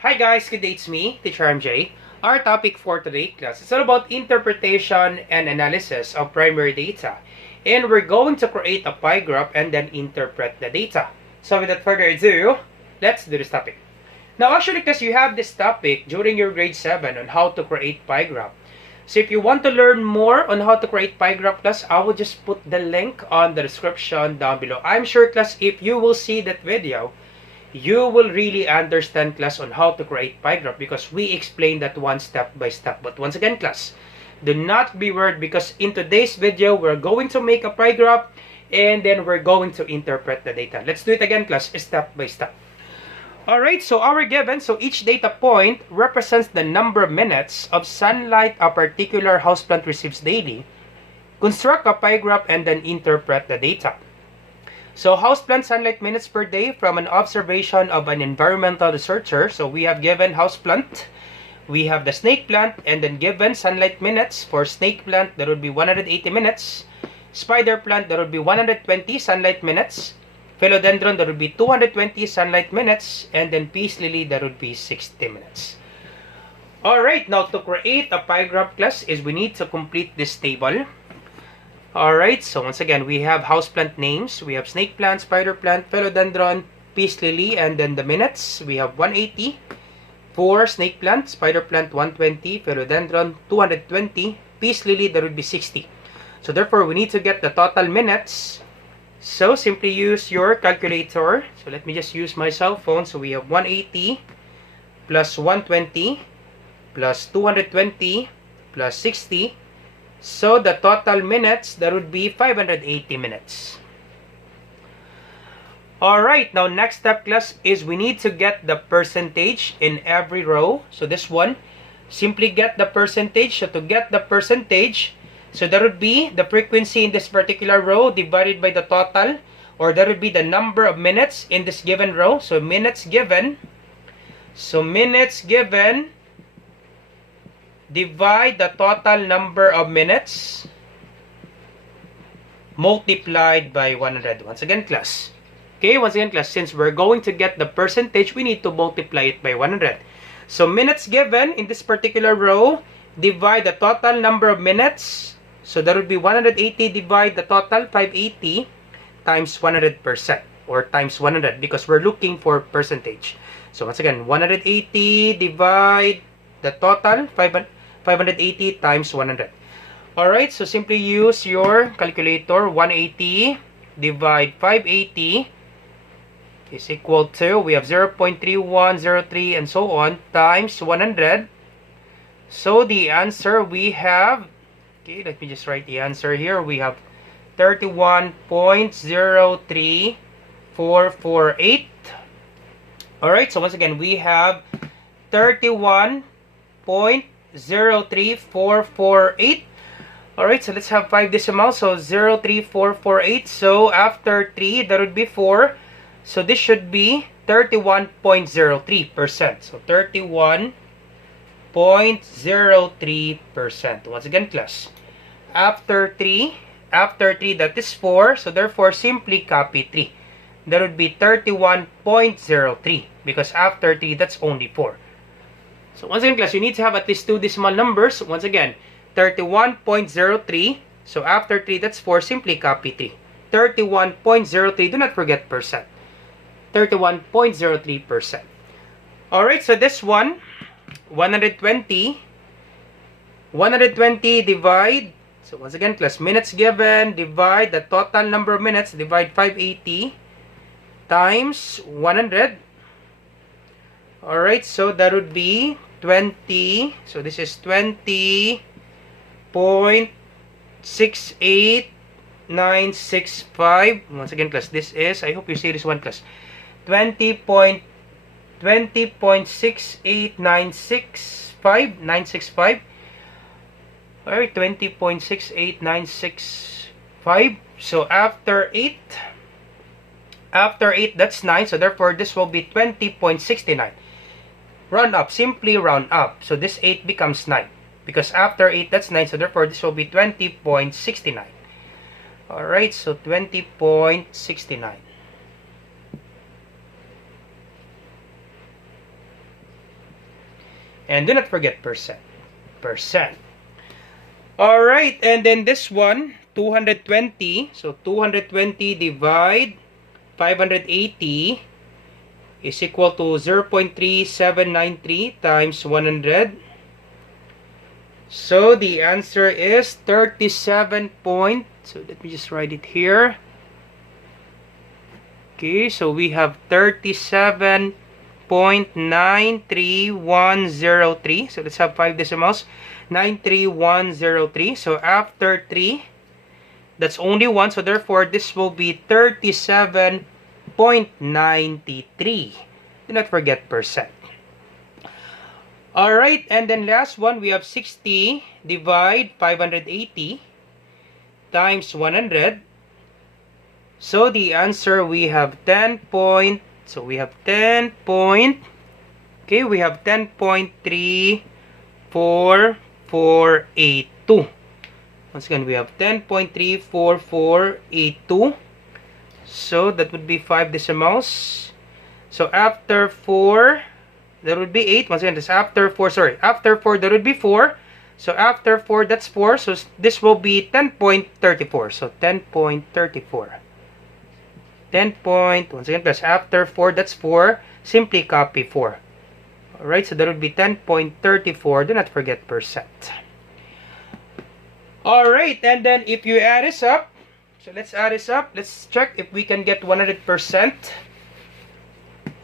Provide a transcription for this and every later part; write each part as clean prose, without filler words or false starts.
Hi guys, good day, it's me, Teacher MJ. Our topic for today class is all about interpretation and analysis of primary data. And we're going to create a pie graph and then interpret the data. So without further ado, let's do this topic. Now actually class, you have this topic during your grade 7 on how to create pie graph. So if you want to learn more on how to create pie graph class, I will just put the link on the description down below. I'm sure class, if you will see that video, you will really understand class on how to create pie graph because we explain that one step by step. But once again class, do not be worried because in today's video we're going to make a pie graph and then we're going to interpret the data. Let's do it again class, step by step. Alright, so our given, so each data point represents the number of minutes of sunlight a particular houseplant receives daily. Construct a pie graph and then interpret the data. So houseplant sunlight minutes per day from an observation of an environmental researcher. So we have given houseplant, we have the snake plant, and then given sunlight minutes for snake plant, that would be 180 minutes. Spider plant, that would be 120 sunlight minutes. Philodendron, that would be 220 sunlight minutes. And then peace lily, that would be 60 minutes. Alright, now to create a pie graph class is we need to complete this table. Alright, so once again, we have houseplant names. We have snake plant, spider plant, philodendron, peace lily, and then the minutes. We have 180 for snake plant, spider plant 120, philodendron 220, peace lily, that would be 60. So therefore, we need to get the total minutes. So simply use your calculator. So let me just use my cell phone. So we have 180 plus 120 plus 220 plus 60. So the total minutes, that would be 580 minutes. Alright, now next step class is we need to get the percentage in every row. So this one, simply get the percentage. So to get the percentage, so that would be the frequency in this particular row divided by the total, or that would be the number of minutes in this given row. So minutes given. So minutes given divide the total number of minutes multiplied by 100. Once again class, since we're going to get the percentage, we need to multiply it by 100. So minutes given in this particular row divide the total number of minutes. So that would be 180 divide the total 580 times 100%, or times 100 because we're looking for percentage. So once again, 180 divide the total 580 times 100. Alright, so simply use your calculator. 180 divide 580 is equal to, we have 0.3103 and so on, times 100. So the answer we have, okay, let me just write the answer here. We have 31.03448. Alright, so once again, we have 31.03448. Alright, so let's have 5 decimals. So 03448. So after 3, that would be 4. So this should be 31.03%. So 31.03%. Once again, class. After 3, that is 4. So therefore, simply copy 3. That would be 31.03. Because after 3, that's only 4. So once again class, you need to have at least 2 decimal numbers. Once again, 31.03. So after 3, that's 4. Simply copy 3. 31.03. Do not forget percent. 31.03%. Alright, so this one, 120 divide, so once again class, minutes given divide the total number of minutes, divide 580 times 100. Alright, so that would be 20. So this is 20.68965. Once again class, this is, I hope you see this one class, 20.68965. Alright, 20.68965. So after 8, that's 9. So therefore, this will be 20.69. Round up, simply round up. So this 8 becomes 9. Because after 8, that's 9. So therefore, this will be 20.69. Alright, so 20.69. And do not forget percent. Percent. Alright, and then this one, 220. So 220 divide 580 is equal to 0.3793 times 100. So the answer is 37 point. So let me just write it here. Okay, so we have 37.93103. So let's have 5 decimals. 93103. So after 3, that's only 1. So therefore, this will be 37.93. Do not forget percent. Alright, and then last one, we have 60 divide 580 times 100. So the answer, we have 10 point. So we have 10 point. Okay, we have 10.34482. Once again, we have 10.34482. So that would be 5 decimals. So after 4, there would be 8. Once again, this after 4, sorry. After 4, there would be 4. So after 4, that's 4. So this will be 10.34. So 10.34. 10 point, once again, plus after 4, that's 4. Simply copy 4. Alright, so that would be 10.34. Do not forget percent. Alright, and then if you add this up, so let's add this up. Let's check if we can get 100%.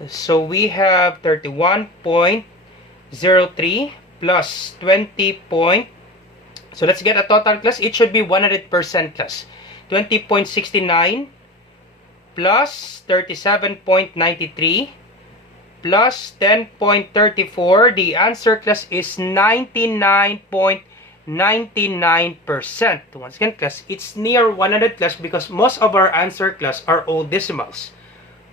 So we have 31.03 plus 20 point. So let's get a total class. It should be 100% class. 20.69 plus 37.93 plus 10.34. The answer class is 99.99%. Once again, class, it's near 100 class because most of our answer class are all decimals.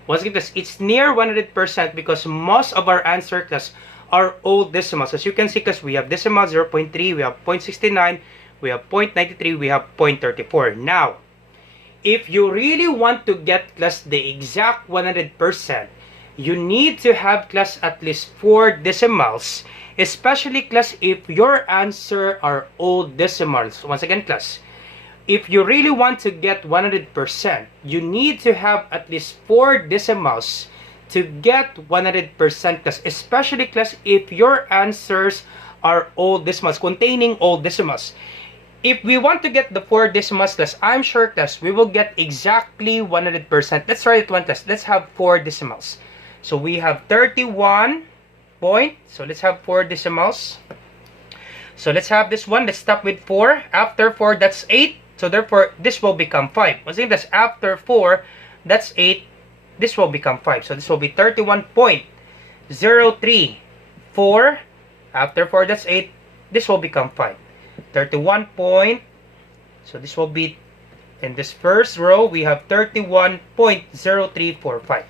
Once again, class, it's near 100% because most of our answer class are all decimals. As you can see, class, we have decimal 0.3, we have 0.69, we have 0.93, we have 0.34. Now, if you really want to get class the exact 100%, you need to have class at least 4 decimals, especially class if your answer are all decimals. Once again, class, if you really want to get 100%, you need to have at least 4 decimals to get 100% class, especially class if your answers are all decimals, containing all decimals. If we want to get the 4 decimals class, I'm sure class we will get exactly 100%. Let's try it one class. Let's have 4 decimals. So we have 31 point. So let's have 4 decimals. So let's have this one. Let's stop with 4. After 4, that's 8. So therefore, this will become 5. Once again, that's after 4, that's 8. This will become 5. So this will be 31.034. After 4, that's 8. This will become 5. 31 point. So this will be, in this first row, we have 31.0345.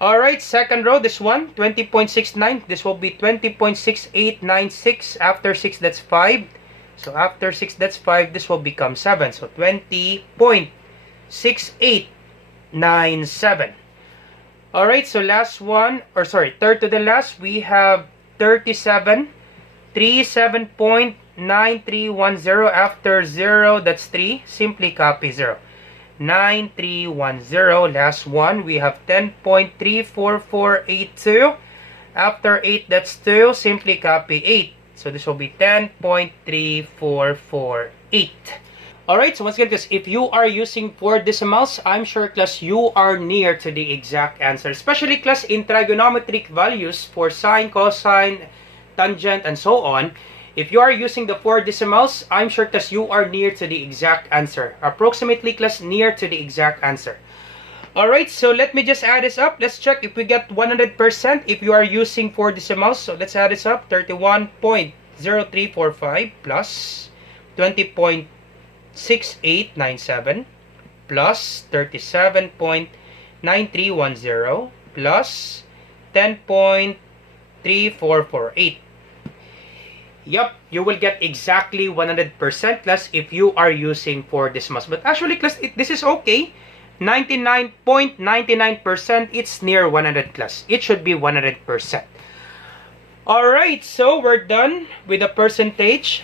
Alright, second row, this one, 20.69. This will be 20.6896. After 6, that's 5. So after 6, that's 5. This will become 7. So 20.6897. Alright, so last one, or sorry, third to the last, we have 37.9310. After 0, that's 3. Simply copy 0. 9310. Last one, we have 10.34482. After 8, that's 2. Simply copy 8. So this will be 10.3448. Alright, so once again, class, if you are using 4 decimals, I'm sure, class, you are near to the exact answer. Especially, class, in trigonometric values for sine, cosine, tangent, and so on. If you are using the 4 decimals, I'm sure, class, you are near to the exact answer. Approximately, class, near to the exact answer. Alright, so let me just add this up. Let's check if we get 100% if you are using 4 decimals. So let's add this up. 31.0345 plus 20.6897 plus 37.9310 plus 10.3448. Yup, you will get exactly 100% class if you are using 4 decimals. But actually, class, this is okay. 99.99%, it's near 100 class. It should be 100%. Alright, so we're done with the percentage.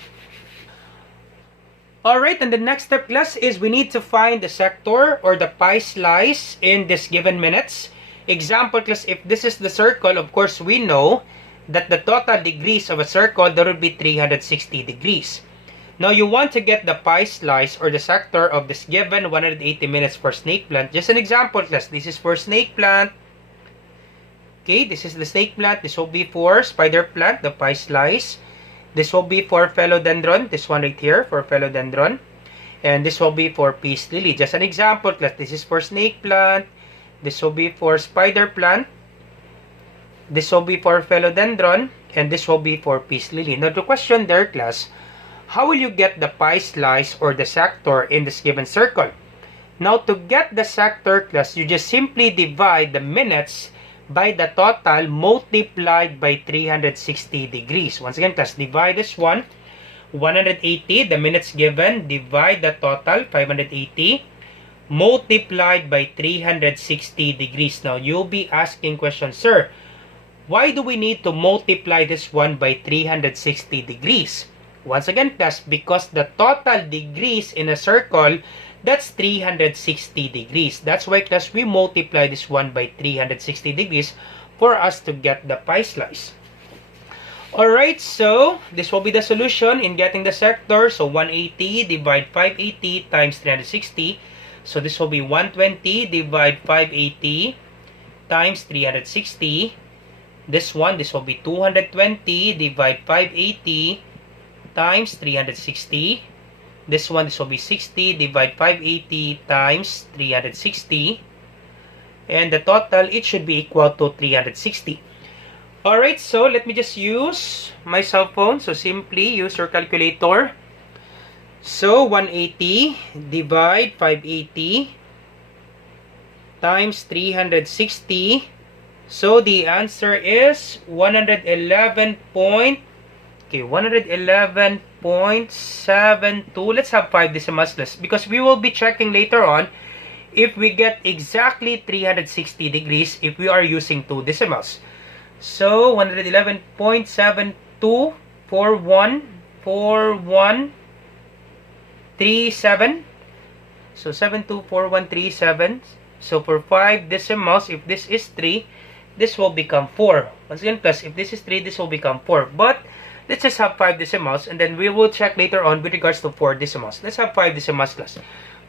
Alright, and the next step, class, is we need to find the sector or the pie slice in this given minutes. Example, class, if this is the circle, of course, we know that the total degrees of a circle, there would be 360 degrees. Now, you want to get the pie slice or the sector of this given 180 minutes for snake plant. Just an example, class. This is for snake plant. Okay, this is the snake plant. This will be for spider plant, the pie slice. This will be for philodendron. This one right here for philodendron. And this will be for peace lily. Just an example, class. This is for snake plant. This will be for spider plant. This will be for philodendron. And this will be for peace lily. Now, the question there, class, how will you get the pie slice or the sector in this given circle? Now, to get the sector, class, you just simply divide the minutes by the total multiplied by 360 degrees. Once again, class, divide this one. 180, the minutes given, divide the total, 580, multiplied by 360 degrees. Now, you'll be asking question, sir, why do we need to multiply this one by 360 degrees? Once again, class, because the total degrees in a circle, that's 360 degrees. That's why, class, we multiply this one by 360 degrees for us to get the pie slice. Alright, so this will be the solution in getting the sector. So 180 divide 580 times 360. So this will be 120 divide 580 times 360. This will be 220 divide 580 times 360. This will be 60 divide 580 times 360. And the total, it should be equal to 360. Alright, so let me just use my cell phone. So simply use your calculator. So 180 divide 580 times 360. So the answer is 111.72. Let's have 5 decimals less because we will be checking later on if we get exactly 360 degrees if we are using 2 decimals. So 111.72414137. So 724137. So for 5 decimals, if this is 3, this will become 4. Once again, plus if this is 3, this will become 4. But let's just have 5 decimals and then we will check later on with regards to 4 decimals. Let's have 5 decimals, class.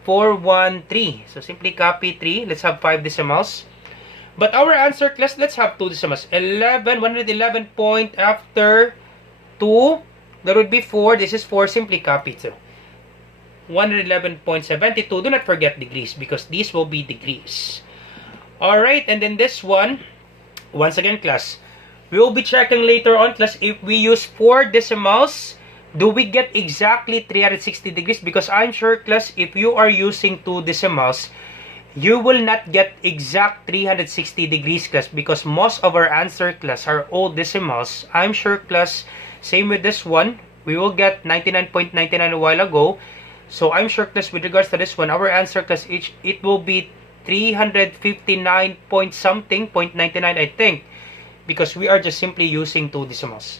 413. So simply copy 3. Let's have 5 decimals. But our answer, class, let's have 2 decimals. 111 point after 2. There would be 4. This is 4. Simply copy 2. 111.72. Do not forget degrees because these will be degrees. Alright, and then this one, once again, class, we will be checking later on, class, if we use 4 decimals, do we get exactly 360 degrees? Because I'm sure, class, if you are using 2 decimals, you will not get exact 360 degrees, class, because most of our answer, class, are all decimals. I'm sure, class, same with this one, we will get 99.99 a while ago. So I'm sure, class, with regards to this one, our answer, class, it will be 359 point something, 0.99, I think, because we are just simply using 2 decimals.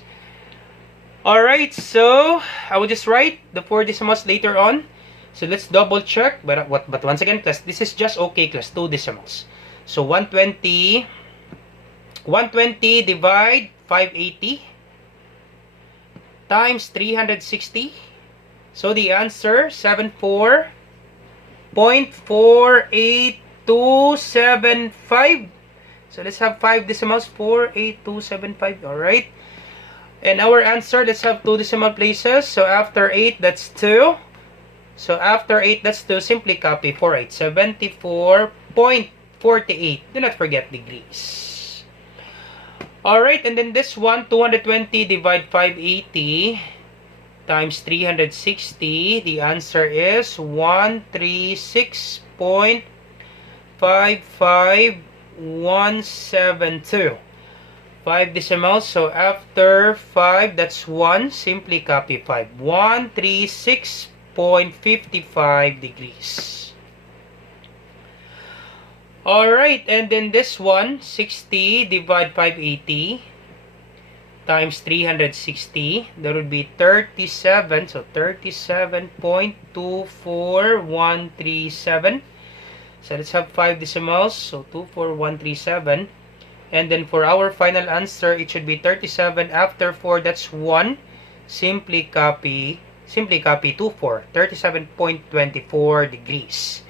Alright, so I will just write the 4 decimals later on. So let's double check. But once again, class, this is just okay, class, 2 decimals. So 120 divide 580 times 360. So the answer, 74.48275. So let's have 5 decimals, 48275. Alright. And our answer, let's have 2 decimal places. So after 8, that's 2. So after 8, that's 2. Simply copy 48. 74.48. Do not forget degrees. Alright, and then this one, 220 divide 580 times 360. The answer is 136.55172. 5 decimals. So after 5, that's 1. Simply copy 5. 136.55 degrees. Alright, and then this one, 60 divide 580 times 360, that would be 37. So 37.24137. So let's have 5 decimals. So 24137. And then for our final answer, it should be 37 after 4. That's 1. Simply copy 24. 37.24 degrees.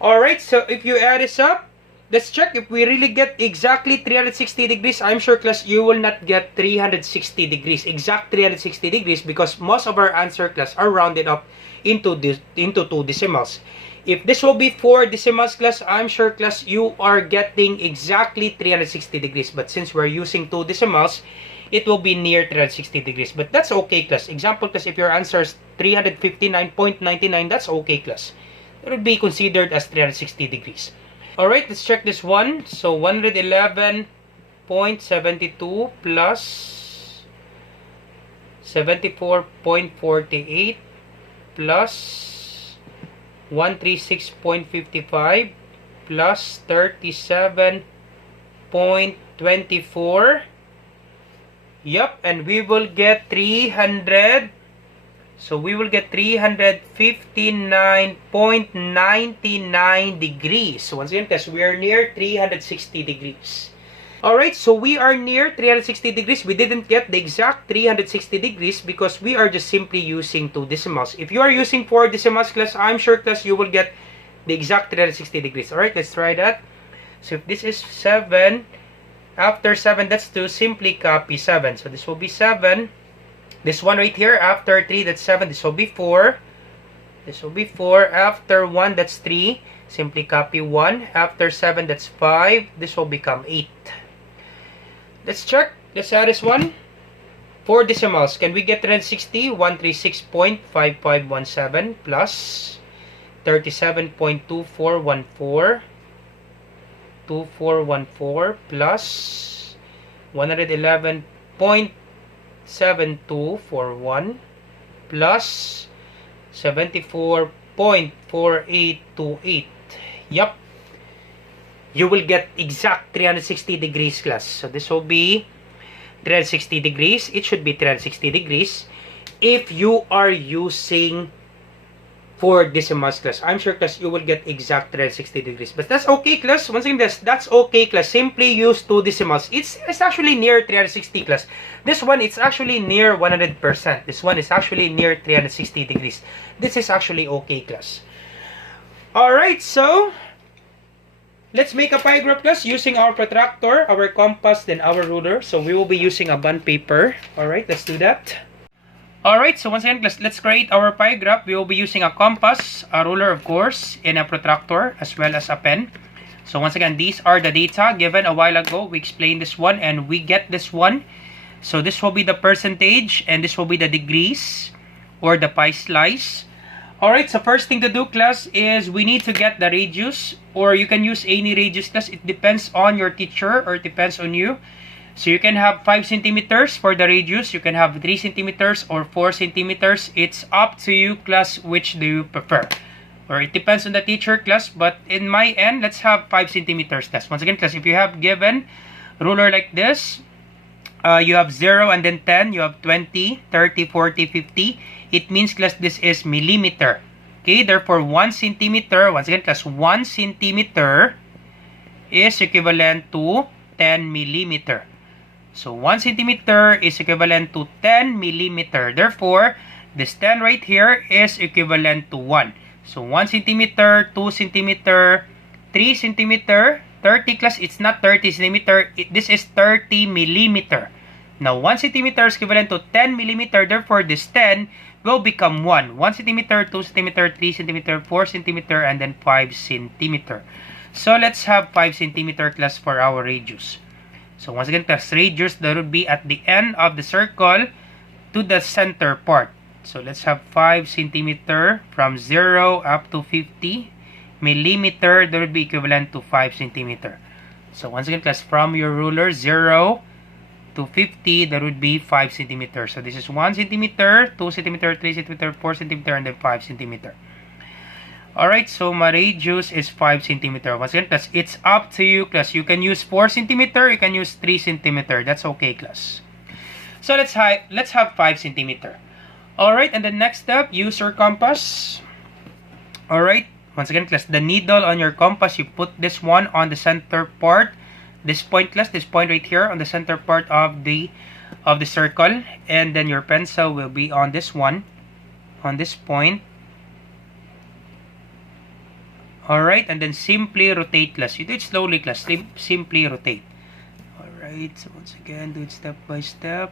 Alright, so if you add this up, let's check if we really get exactly 360 degrees. I'm sure, class, you will not get 360 degrees, exact 360 degrees, because most of our answer, class, are rounded up into 2 decimals. If this will be 4 decimals, class, I'm sure, class, you are getting exactly 360 degrees. But since we're using 2 decimals, it will be near 360 degrees. But that's okay, class. Example, class, if your answer is 359.99, that's okay, class. It would be considered as 360 degrees. Alright, let's check this one. So 111.72 plus 74.48 plus 136.55 plus 37.24. Yup, and we will get 300. So we will get 359.99 degrees. So once again, because we are near 360 degrees. Alright, so we are near 360 degrees. We didn't get the exact 360 degrees because we are just simply using 2 decimals. If you are using 4 decimals, class, I'm sure, class, you will get the exact 360 degrees. Alright, let's try that. So if this is 7, after 7, that's 2. Simply copy 7. So this will be 7. This one right here, after 3, that's 7. This will be 4. This will be 4. After 1, that's 3. Simply copy 1. After 7, that's 5. This will become 8. Let's check. Let's add this one. 4 decimals. Can we get 360? 136.5517 plus 37.2414. 2414 plus 111.7241 plus 74.4828. Yup. You will get exact 360 degrees, class. So this will be 360 degrees. It should be 360 degrees if you are using 4 decimals, class. I'm sure, class, you will get exact 360 degrees. But that's okay, class. Once again, that's okay, class. Simply use 2 decimals. It's actually near 360, class. This one, it's actually near 100%. This one is actually near 360 degrees. This is actually okay, class. Alright, so let's make a pie graph, class, using our protractor, our compass, then our ruler. So we will be using a bond paper. Alright, let's do that. Alright, so once again, let's create our pie graph. We will be using a compass, a ruler, of course, and a protractor, as well as a pen. So once again, these are the data given a while ago. We explained this one, and we get this one. So this will be the percentage, and this will be the degrees, or the pie slice. Alright, so first thing to do, class, is we need to get the radius, or you can use any radius, class. It depends on your teacher, or it depends on you. So you can have 5 centimeters for the radius, you can have 3 centimeters or 4 centimeters. It's up to you, class, which do you prefer. Or it depends on the teacher, class, but in my end, let's have 5 centimeters, class. Once again, class, if you have given ruler like this, you have 0 and then 10, you have 20, 30, 40, 50. It means, class, this is millimeter. Okay, therefore 1 centimeter, once again, class, 1 centimeter is equivalent to 10 millimeter. So 1 centimeter is equivalent to 10 millimeter. Therefore, this 10 right here is equivalent to 1. So 1 centimeter, 2 centimeter, 3 centimeter, 30, class, it's not 30 centimeter. This is 30 millimeter. Now 1 centimeter is equivalent to 10 millimeter. Therefore, this 10 will become 1. 1 centimeter, 2 centimeter, 3 centimeter, 4 centimeter, and then 5 centimeter. So let's have 5 centimeter, class, for our radius. So once again, class, radius, that would be at the end of the circle to the center part. So let's have 5 centimeter from 0 up to 50 millimeter. That would be equivalent to 5 centimeter. So once again, class, from your ruler, 0 to 50, that would be 5 centimeter. So this is 1 centimeter, 2 centimeter, 3 centimeter, 4 centimeter, and then 5 centimeter. Alright, so my radius is 5 centimeter. Once again, class, it's up to you, class. You can use 4 centimeter, you can use 3 centimeter. That's okay, class. So let's have 5 centimeter. Alright, and the next step, use your compass. Alright, once again class, the needle on your compass, you put this one on the center part. This point class, this point right here on the center part of the circle, and then your pencil will be on this one, on this point. Alright, and then simply rotate class. You do it slowly class, simply rotate. Alright, so once again, do it step by step.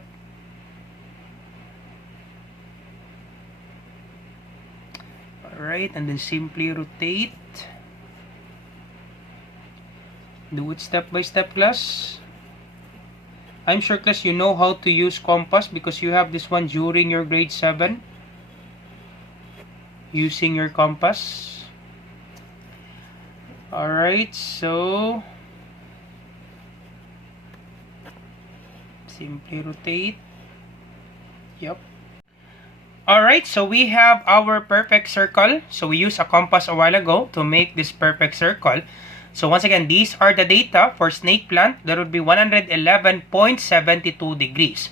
Alright, and then simply rotate. Do it step by step class. I'm sure class you know how to use compass because you have this one during your grade 7. Using your compass. Alright, so simply rotate. Yep. Alright, so we have our perfect circle. So we used a compass a while ago to make this perfect circle. So once again, these are the data for snake plant. That would be 111.72 degrees.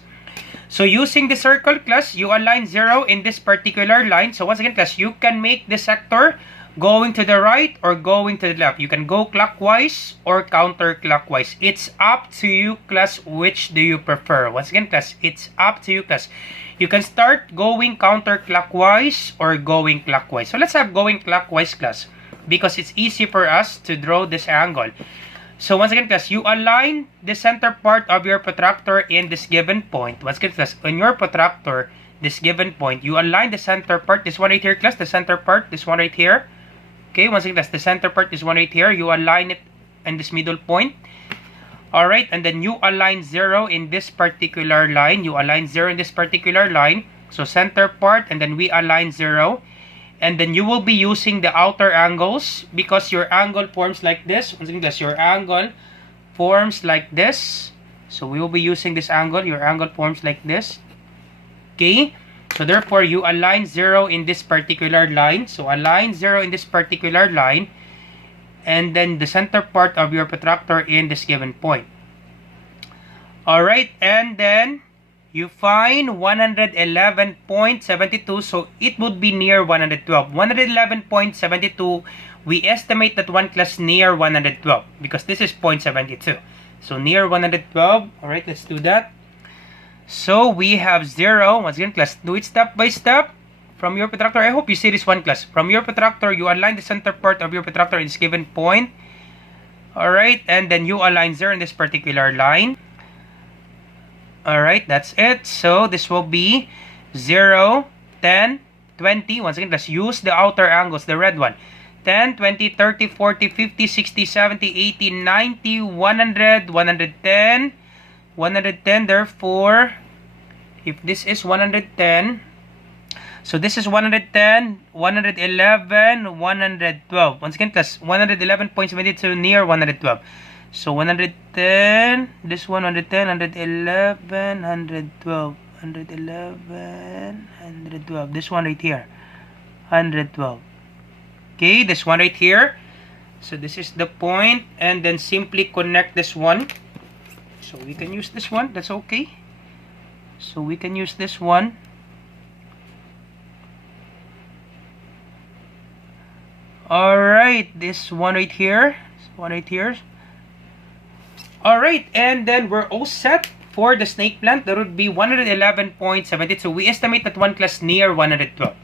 So using the circle class, you align 0 in this particular line. So once again class, you can make the sector going to the right or going to the left. You can go clockwise or counterclockwise. It's up to you class, which do you prefer. Once again class, it's up to you class. You can start going counterclockwise or going clockwise. So let's have going clockwise class, because it's easy for us to draw this angle. So once again class, you align the center part of your protractor in this given point. Once again class, on your protractor, this given point, you align the center part, this one right here class, the center part, this one right here. Okay, once again class, the center part, this one right here, you align it in this middle point. Alright, and then you align 0 in this particular line. You align 0 in this particular line. So center part, and then we align 0. And then you will be using the outer angles because your angle forms like this. Once again, guys, your angle forms like this. So we will be using this angle. Your angle forms like this. Okay. So therefore, you align 0 in this particular line. So align 0 in this particular line. And then the center part of your protractor in this given point. Alright, and then you find 111.72, so it would be near 112. 111.72, we estimate that one class near 112 because this is 0.72. So near 112, alright, let's do that. So we have 0, once again class, do it step by step. From your protractor, I hope you see this one class. From your protractor, you align the center part of your protractor in this given point. Alright, and then you align 0 in this particular line. Alright, that's it. So this will be 0, 10, 20. Once again, let's use the outer angles, the red one. 10, 20, 30, 40, 50, 60, 70, 80, 90, 100, 110, 110. Therefore, if this is 110, so this is 110, 111, 112. Once again, class, 111.72 near 112. So 110, this one 110, 111, 112, 111, 112. This one right here, 112. Okay, this one right here. So this is the point, and then simply connect this one. So we can use this one, that's okay. So we can use this one. Alright, this one right here. This one right here. Alright, and then we're all set for the snake plant. That would be 111.72. We estimate that one class near 112.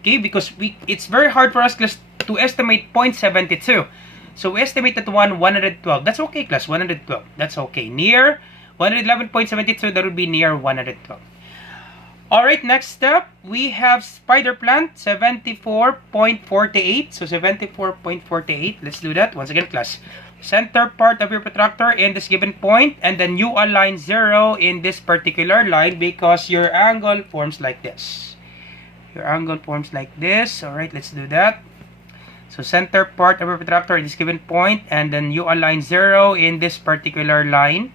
Okay, because it's very hard for us class to estimate 0.72. So we estimate that one 112. That's okay class, 112. That's okay. Near 111.72, that would be near 112. Alright, next step, we have spider plant 74.48. So 74.48. Let's do that. Once again, class. Center part of your protractor in this given point, and then you align 0 in this particular line because your angle forms like this. Your angle forms like this. Alright, let's do that. So center part of your protractor in this given point, and then you align 0 in this particular line.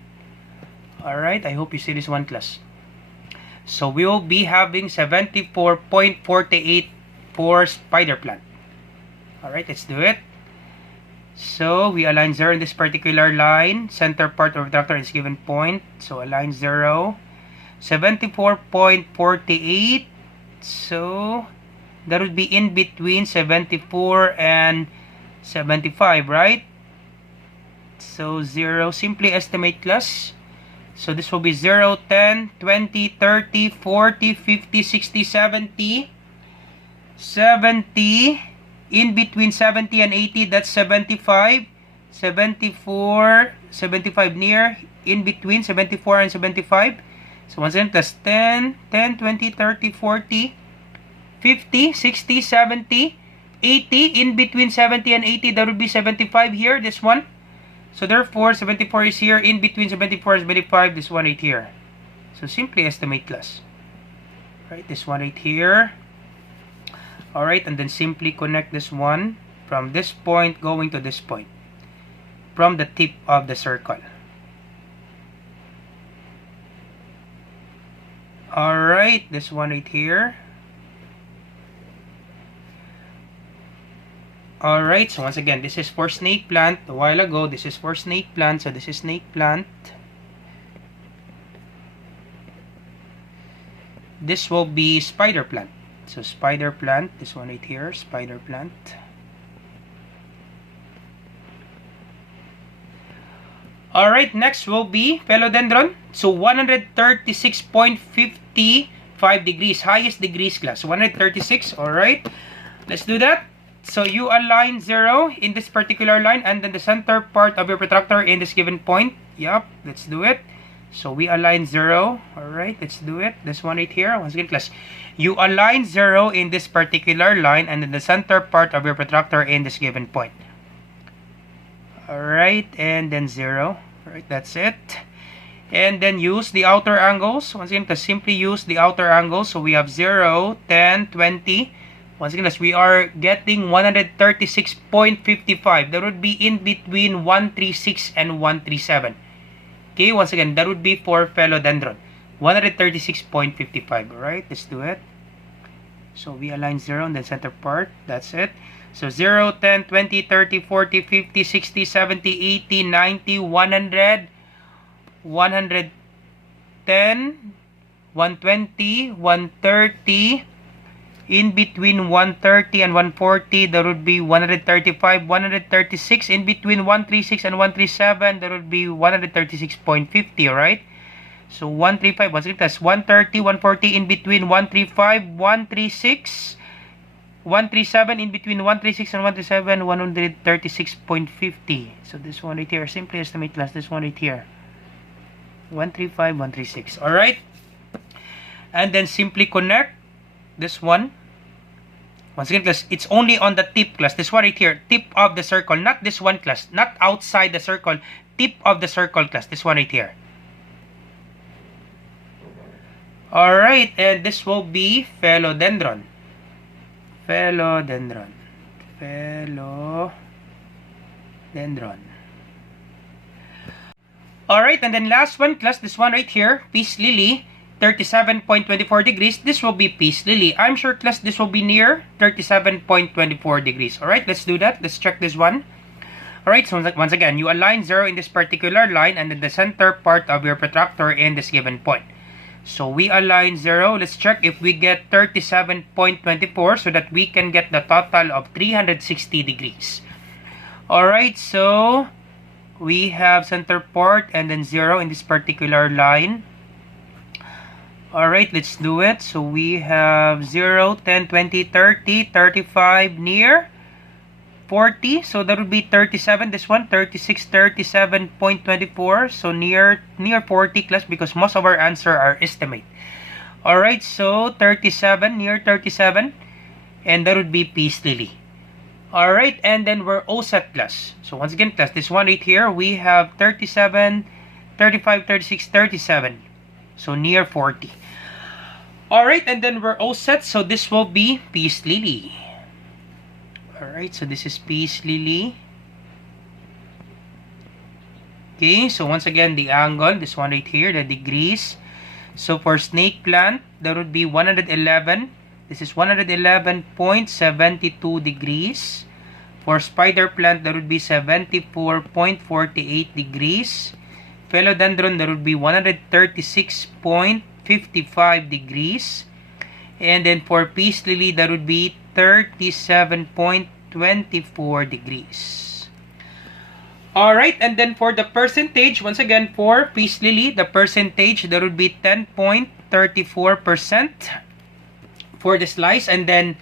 Alright, I hope you see this one class. So we will be having 74.48 for spider plant. Alright, let's do it. So we align 0 in this particular line. Center part of the protractor is given point. So align 0. 74.48. So that would be in between 74 and 75, right? So 0, simply estimate class. So this will be 0, 10, 20, 30, 40, 50, 60, 70. 70, in between 70 and 80, that's 75. 74, 75 near, in between 74 and 75. So once again, plus 10, 10, 20, 30, 40, 50, 60, 70, 80, in between 70 and 80, that would be 75 here, this one. So therefore, 74 is here, in between 74 and 75, this one right here. So simply estimate class. Right, this one right here. Alright, and then simply connect this one from this point going to this point, from the tip of the circle. Alright, this one right here. Alright, so once again, this is for snake plant. A while ago, this is for snake plant. So this is snake plant. This will be spider plant. So spider plant, this one right here, spider plant. Alright, next will be philodendron. So 136.55 degrees, highest degrees class. 136, alright. Let's do that. So you align 0 in this particular line and then the center part of your protractor in this given point. Yup, let's do it. So we align 0. Alright, let's do it. This one right here. Once again, class. You align 0 in this particular line and then the center part of your protractor in this given point. Alright, and then 0. Alright, that's it. And then use the outer angles. Once again, class, simply use the outer angles. So we have 0, 10, 20. Once again, we are getting 136.55. That would be in between 136 and 137. Okay, once again, that would be for philodendron. 136.55. Alright, let's do it. So we align 0 and then center part. That's it. So 0, 10, 20, 30, 40, 50, 60, 70, 80, 90, 100, 110, 120, 130. In between 130 and 140, there would be 135, 136. In between 136 and 137, there would be 136.50, right? So 135, once again, that's 130, 140. In between 135, 136, 137. In between 136 and 137, 136.50. So this one right here, simply estimate class, this one right here. 135, 136. Alright? And then simply connect this one. Once again, class, it's only on the tip, class. This one right here, tip of the circle, not this one, class, not outside the circle, tip of the circle, class. This one right here. Alright, and this will be philodendron. Philodendron. Philodendron. Alright, and then last one, class, this one right here, peace lily. 37.24 degrees. This will be peace lily. I'm sure, class, this will be near 37.24 degrees. Alright, let's do that. Let's check this one. Alright, so once again, you align 0 in this particular line and then the center part of your protractor in this given point. So we align 0. Let's check if we get 37.24 so that we can get the total of 360 degrees. Alright, so we have center part and then 0 in this particular line. Alright, let's do it. So we have 0, 10, 20, 30, 35 near 40. So that would be 37. This one, 36, 37.24. So near 40, class, because most of our answer are estimate. Alright, so 37, near 37. And that would be peace lily. Alright, and then we're all set, class. So once again, class, this one right here, we have 37, 35, 36, 37. So near 40. Alright, and then we're all set. So this will be peace lily. Alright, so this is peace lily. Okay, so once again, the angle, this one right here, the degrees. So for snake plant, that would be 111. This is 111.72 degrees. For spider plant, that would be 74.48 degrees. Philodendron, that would be 136.55 55 degrees. And then for Peace Lily, that would be 37.24 degrees. Alright, and then for the percentage, once again, for Peace Lily, the percentage, that would be 10.34% for the slice. And then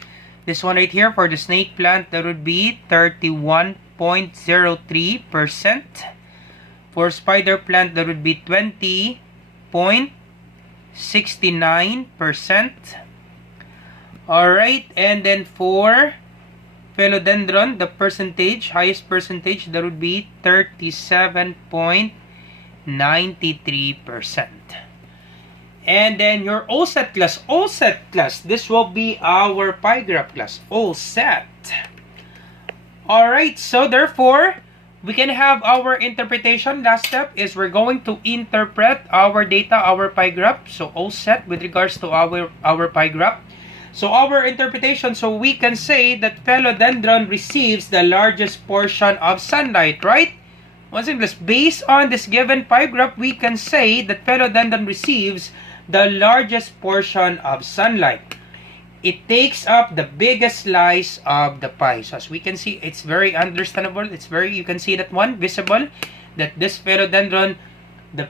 this one right here, for the snake plant, that would be 31.03%. For spider plant, that would be 20.69%. Alright, and then for philodendron, the percentage, highest percentage, that would be 37.93%. And then your all set class, this will be our pie graph class, all set. Alright, so therefore, we can have our interpretation. Last step is we're going to interpret our data, our pie graph. So all set with regards to our pie graph. So our interpretation, so we can say that philodendron receives the largest portion of sunlight, right? Once again, based on this given pie graph, we can say that philodendron receives the largest portion of sunlight. It takes up the biggest slice of the pie. So as we can see, it's very understandable. You can see that one visible, that this philodendron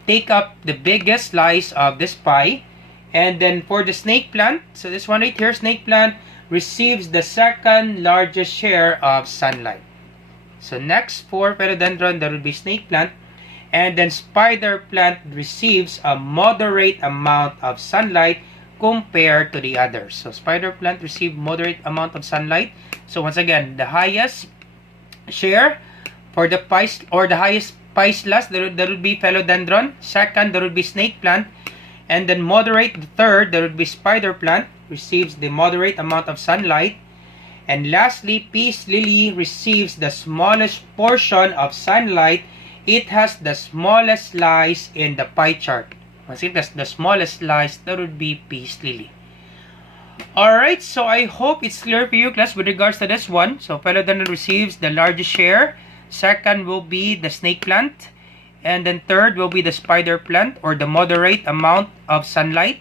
take up the biggest slice of this pie. And then for the snake plant, so this one right here, snake plant receives the second largest share of sunlight. So next for philodendron, that would be snake plant. And then spider plant receives a moderate amount of sunlight compared to the others. So spider plant receives moderate amount of sunlight. So once again, the highest share for the pie, or the highest pie slice, that would be philodendron. Second, that would be snake plant. And then moderate, the third, that would be spider plant, receives the moderate amount of sunlight. And lastly, Peace Lily receives the smallest portion of sunlight. It has the smallest slice in the pie chart. Once again, that's the smallest slice, that would be Peace Lily. Alright, so I hope it's clear for you, class, with regards to this one. So philodendron receives the largest share. Second will be the snake plant. And then third will be the spider plant, or the moderate amount of sunlight.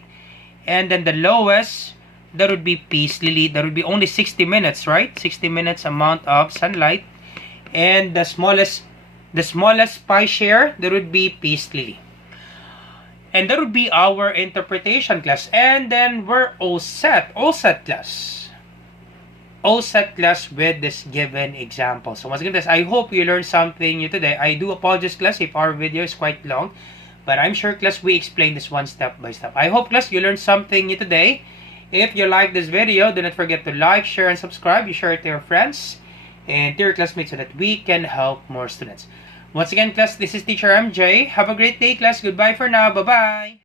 And then the lowest, that would be Peace Lily. That would be only 60 minutes, right? 60 minutes amount of sunlight. And the smallest pie share, that would be Peace Lily. And that would be our interpretation, class. And then we're all set class. All set class with this given example. So once again, class, I hope you learned something new today. I do apologize, class, if our video is quite long, but I'm sure, class, we explained this one step by step. I hope, class, you learned something new today. If you like this video, do not forget to like, share, and subscribe. You share it to your friends and to your classmates so that we can help more students. Once again, class, this is Teacher MJ. Have a great day, class. Goodbye for now. Bye-bye.